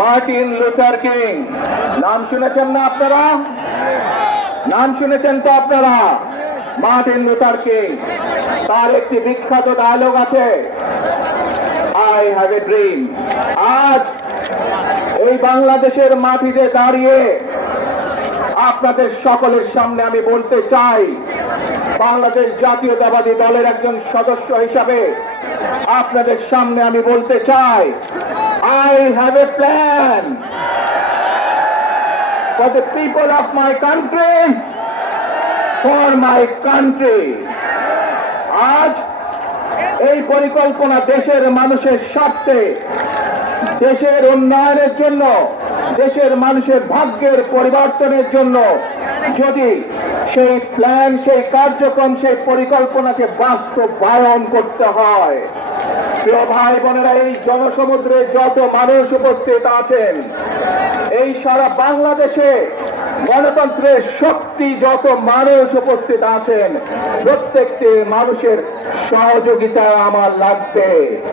Martin Luther king নাম শুনেছেন না আপনারা? নাম শুনেছেন তো আপনারা? মার্টিন লুথার কিং, তার একটি বিখ্যাত ডায়লগ আছে, আই হ্যাভ এ ড্রিম। আজ এই বাংলাদেশের মাটিতে দাঁড়িয়ে আপনাদের সকলের সামনে আমি বলতে চাই, বাংলাদেশ জাতীয়তাবাদী দলের একজন সদস্য হিসাবে আপনাদের সামনে আমি বলতে চাই, I have a plan for the people of my country, for my country. আজ এই পরিকল্পনা দেশের মানুষের স্বার্থে, দেশের উন্নয়নের জন্য, দেশের মানুষের ভাগ্যের পরিবর্তনের জন্য যদি সেই প্ল্যান, সেই কার্যক্রম, সেই পরিকল্পনাকে বাস্তবায়ন করতে হয়, প্রিয় ভাই বোনেরা, এই জনসমুদ্রে যত মানুষ উপস্থিত আছেন, এই সারা বাংলাদেশে গণতন্ত্রের শক্তি যত মানুষ উপস্থিত আছেন, প্রত্যেকটি মানুষের সহযোগিতা আমার লাগবে।